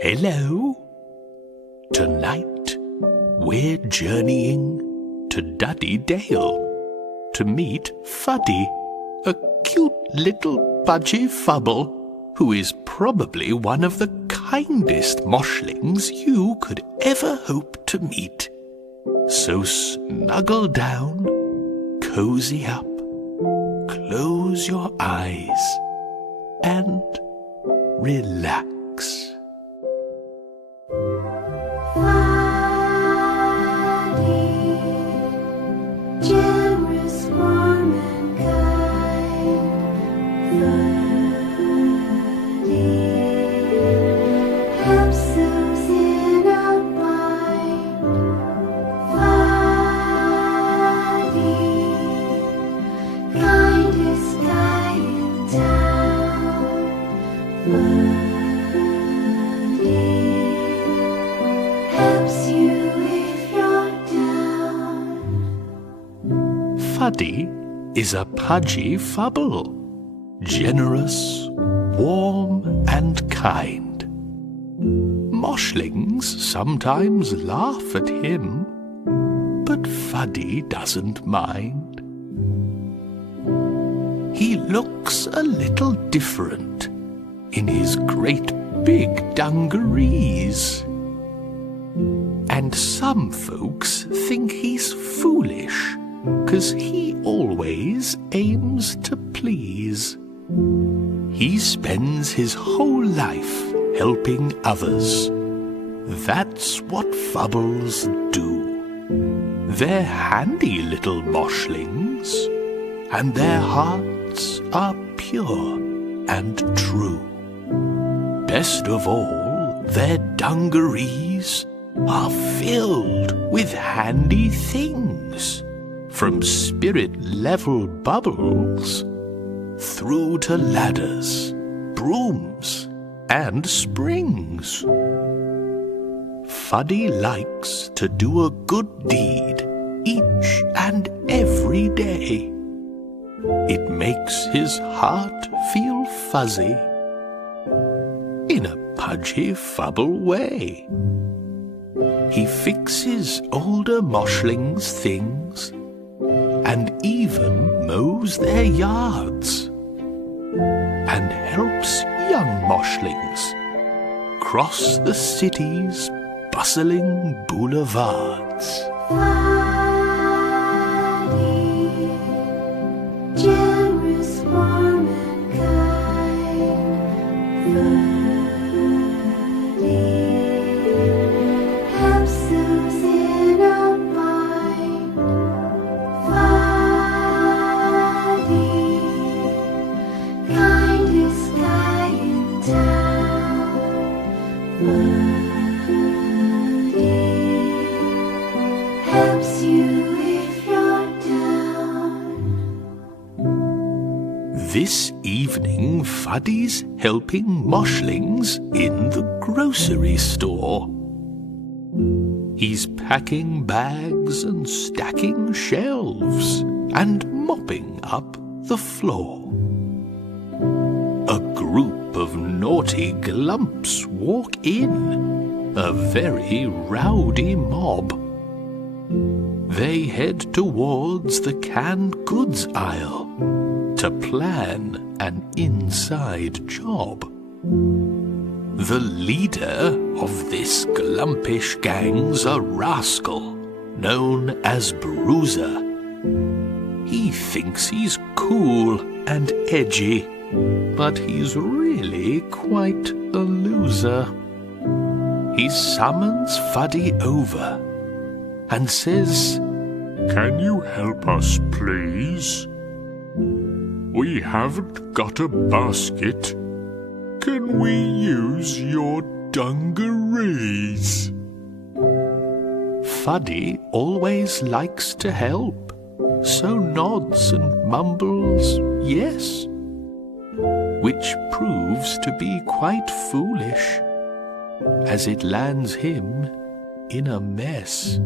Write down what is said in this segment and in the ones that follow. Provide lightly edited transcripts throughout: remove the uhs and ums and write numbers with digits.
Hello. Tonight we're journeying to Duddy Dale to meet Fuddy, a cute little pudgy fubble who is probably one of the kindest moshlings you could ever hope to meet. So snuggle down, cozy up, close your eyes and relax. Generous, warm and kind, Fuddy helps those in a bind. Fuddy, kindest guy in town. Fuddy helps you if you're down. Fuddy is a pudgy fubble, generous, warm and kind. Moshlings sometimes laugh at him, but Fuddy doesn't mind. He looks a little different in his great big dungarees, and some folks think he's foolish 'cause he always aims to please. He spends his whole life helping others. That's what fubbles do. They're handy little moshlings, and their hearts are pure and true. Best of all, their dungarees are filled with handy things, from spirit-level bubbles through to ladders, brooms, and springs. Fuddy likes to do a good deed each and every day. It makes his heart feel fuzzy in a pudgy fubble way. He fixes older moshlings' things and even mows their yards, and helps young moshlings cross the city's bustling boulevards. Fuddy, generous, warm and kind, Fuddy helps those in a bind. Fuddy, kindest guy in town. Fuddy helps you if you're down. This evening, Fuddy's helping moshlings in the grocery store. He's packing bags and stacking shelves and mopping up the floor. A group of naughty glumps walk in, a very rowdy mob. They head towards the canned goods aisle to plan an inside job. The leader of this glumpish gang's a rascal known as Bruiser. He thinks he's cool and edgy, but he's really quite a loser. He summons Fuddy over and says, "Can you help us, please? We haven't got a basket. Can we use your dungarees?" Fuddy always likes to help, so nods and mumbles yes, which proves to be quite foolish, as it lands him in a mess.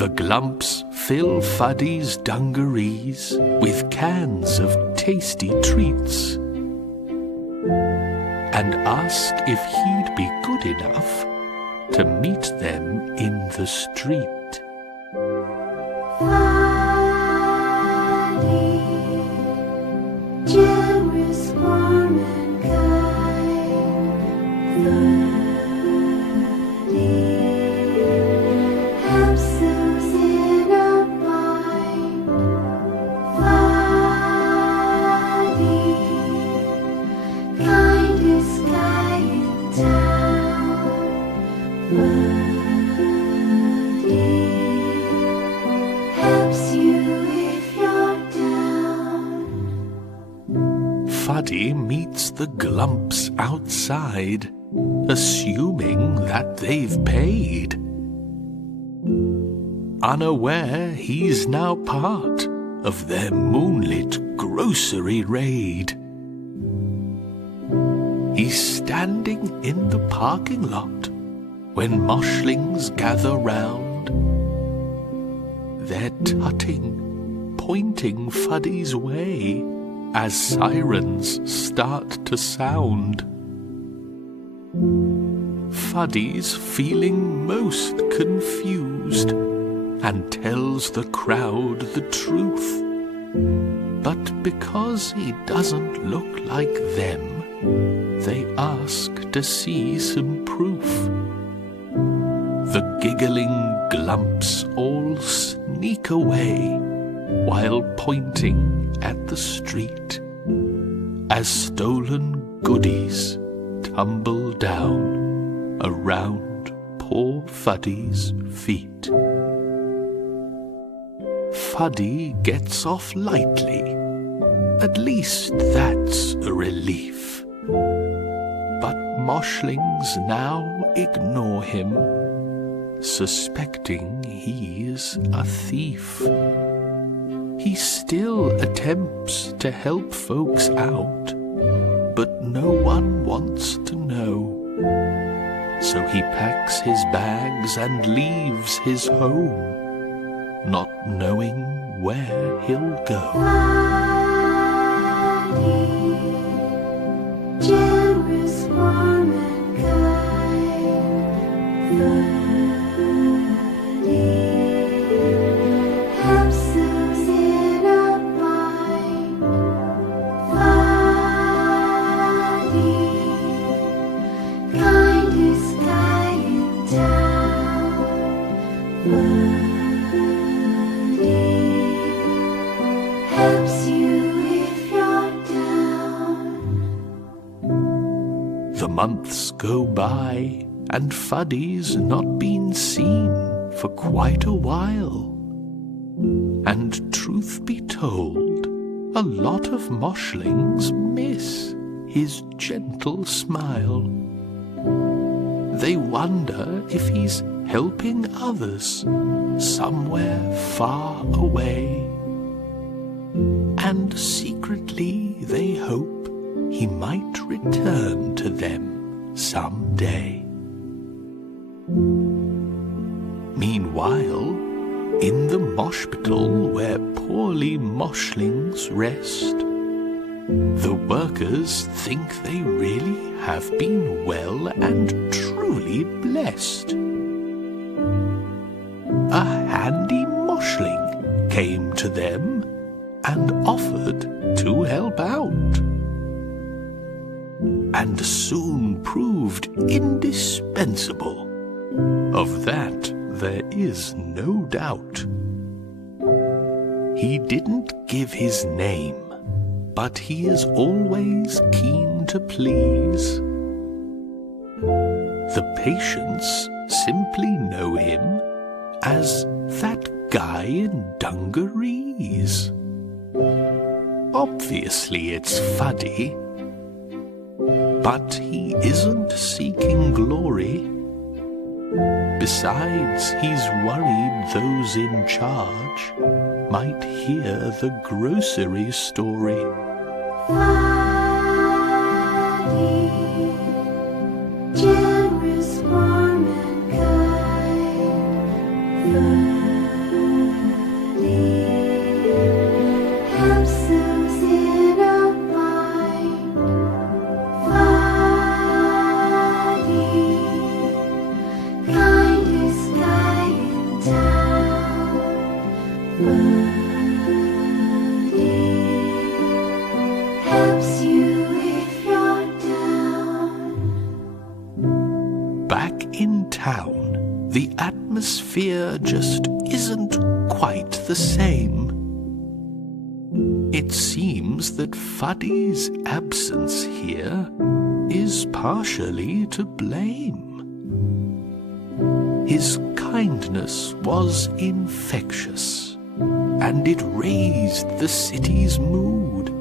The glumps fill Fuddy's dungarees with cans of tasty treats, and asked if he'd be good enough to meet them in the street. Fuddy, generous, warm and kind. Fuddy helps those in a bind. Fuddy, kindest guy in town. Fuddy helps you if you're down. Fuddy meets the Glumps outside, assuming that they've paid. Unaware he's now part of their moonlit grocery raid. He's standing in the parking lot when moshlings gather round. They're tutting, pointing Fuddy's way as sirens start to sound. Fuddy's feeling most confused and tells the crowd the truth. But because he doesn't look like them, they ask to see some proof. The giggling Glumps all sneak away while pointing at the street as stolen goodies tumble down around poor Fuddy's feet. Fuddy gets off lightly. At least that's a relief. But moshlings now ignore him, suspecting he's a thief. He still attempts to help folks out, but no one wants to know. So he packs his bags and leaves his home, not knowing where he'll go. Fuddy, generous, warm and kind. Fuddy helps those in a bind. Fuddy, kindest guy in town. Fuddy helps you if you're down. The months go by, and Fuddy's not been seen for quite a while. And truth be told, a lot of moshlings miss his gentle smile. They wonder if he's helping others somewhere far away. And secretly they hope he might return to them someday. Meanwhile, in the moshpital where poorly moshlings rest, the workers think they really have been well and truly blessed. A handy moshling came to them and offered to help out, and soon proved indispensable. Of that there is no doubt. He didn't give his name, but he is always keen to please. The patients simply know him as that guy in dungarees. Obviously it's Fuddy, but he isn't seeking glory. Besides, he's worried those in charge might hear the grocery story. Fuddy, generous, warm and kind. Fuddy helps those in a bind. Fuddy in town, the atmosphere just isn't quite the same. It seems that Fuddy's absence here is partially to blame. His kindness was infectious, and it raised the city's mood.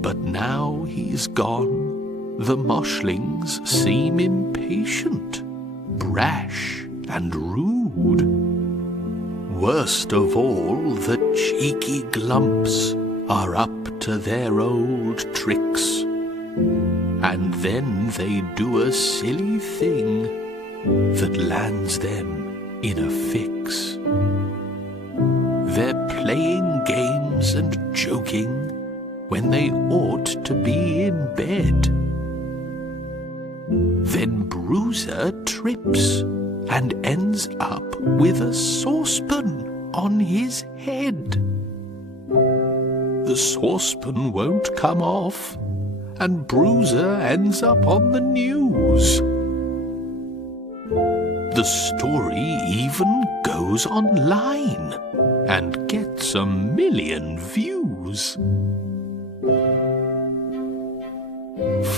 But now he's gone, the moshlings seem impatient, brash and rude. Worst of all, the cheeky glumps are up to their old tricks, and then they do a silly thing that lands them in a fix. They're playing games and joking when they ought to be in bed. Then Bruiser trips and ends up with a saucepan on his head. The saucepan won't come off, and Bruiser ends up on the news. The story even goes online and gets 1 million views.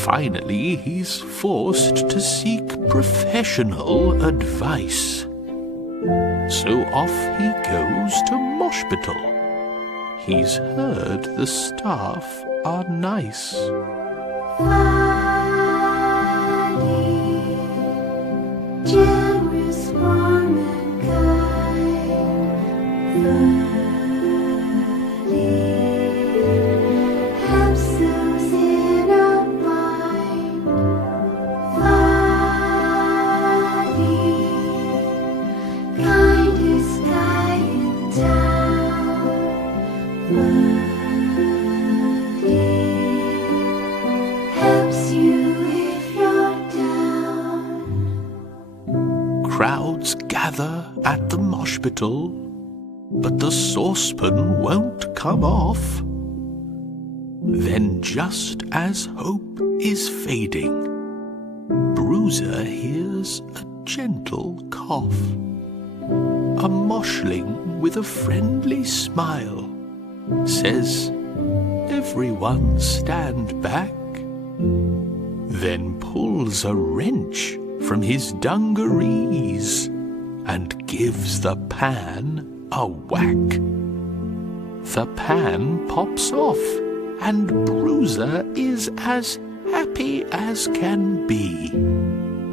Finally, he's forced to seek professional advice. So off he goes to Moshpital. He's heard the staff are nice. Fuddy, generous, warm and kind. Fuddy helps those in a bind. Fuddy, kindest guy in town. Fuddy helps you if you're down. Crowds gather at the Moshpital, but the saucepan won't come off. Then, just as hope is fading, Bruiser hears a gentle cough. A moshling with a friendly smile says, "Everyone stand back," then pulls a wrench from his dungarees and gives the pan a whack. The pan pops off, and Bruiser is as happy as can be.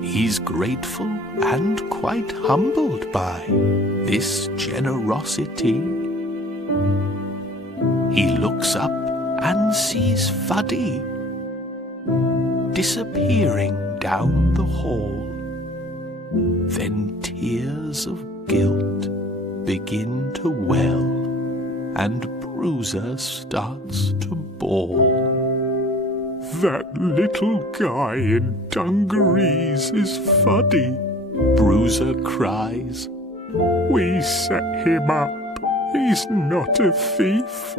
He's grateful and quite humbled by this generosity. He looks up and sees Fuddy disappearing down the hall. Then tears of guilt begin to well, and Bruiser starts to bawl. That little guy in dungarees is Fuddy, Bruiser cries. We set him up. He's not a thief.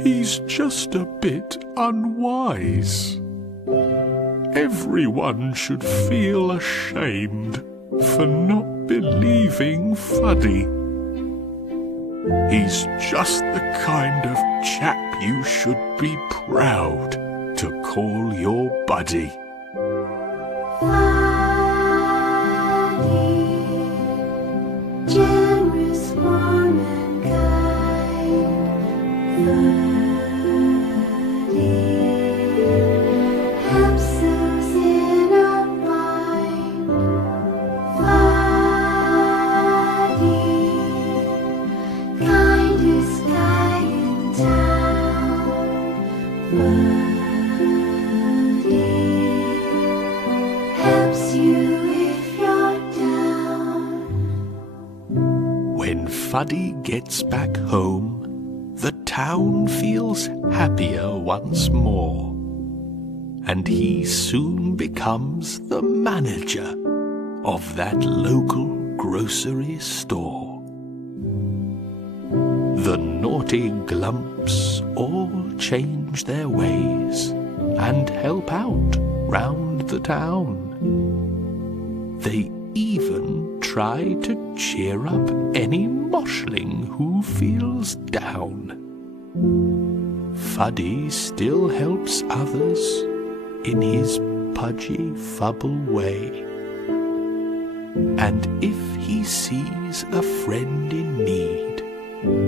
He's just a bit unwise. Everyone should feel ashamed for not believing Fuddy. He's just the kind of chap you should be proud to call your buddy. Fuddy, generous, warm and kind. Fuddy helps those in a bind. Fuddy, kindest guy in town. Fuddy helps you if you're down. When Fuddy gets back home, the town feels happier once more, and he soon becomes the manager of that local grocery store. The naughty glumps all change their ways and help out round the town. They even try to cheer up any moshling who feels down. Fuddy still helps others in his pudgy fubble way. And if he sees a friend in need,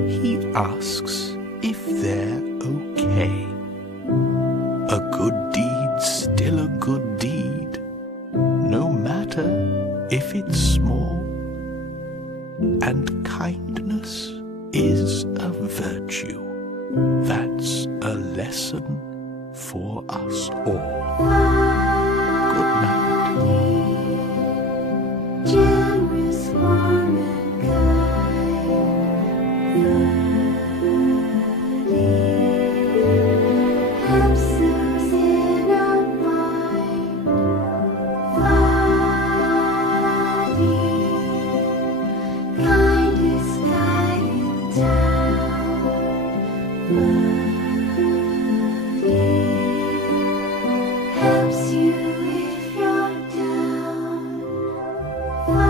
he asks if they're okay. A good deed's still a good deed, no matter if it's small. And kindness is a virtue. That's a lesson for us all. Good night. Generous, warm and kind. Helps those in a bind. Fuddy, kindest guy in town. Fuddy helps you if you're down. Fuddy,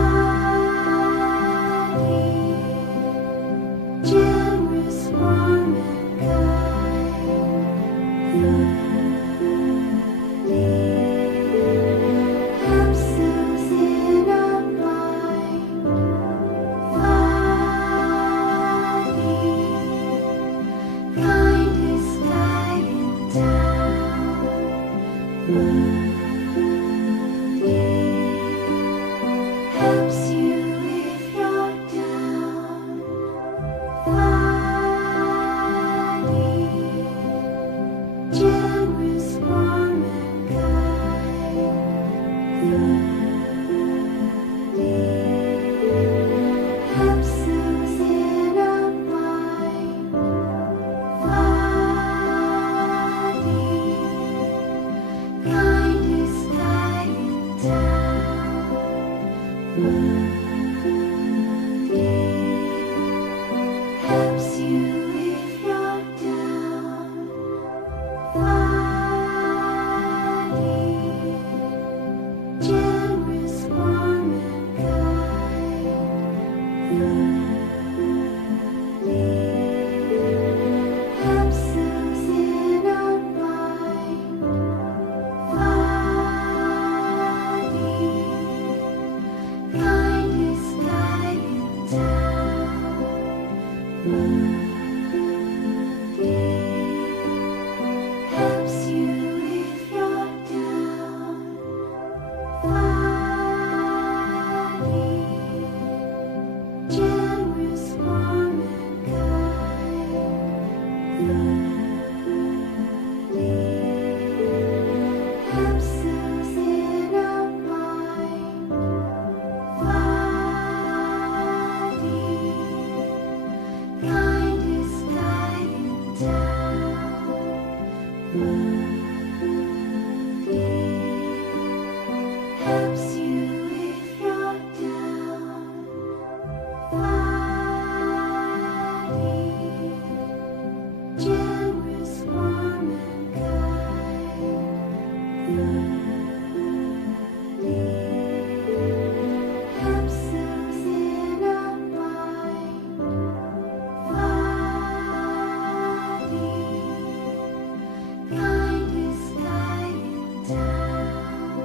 generous, warm and kind. Fuddy helps those in a bind. Fuddy, kindest guy in town. Fuddy helps you if you're down. Fuddy, generous, warm and kind. Fuddy helps those in a bind. Fuddy, kindest guy in town. Fuddy helps you if you're down. Fuddy, generous, warm and kind. Fuddy helps those in a bind. Fuddy, kindest guy in town. Fuddy helps you if you're down. Fuddy, generous, warm and kind. Fuddy helps those in a bind. Fuddy, kindest guy in town. Fuddy helps you if you're down. Fuddy, generous, warm and kind. Fuddy helps those in a bind. Fuddy, kindest guy in town.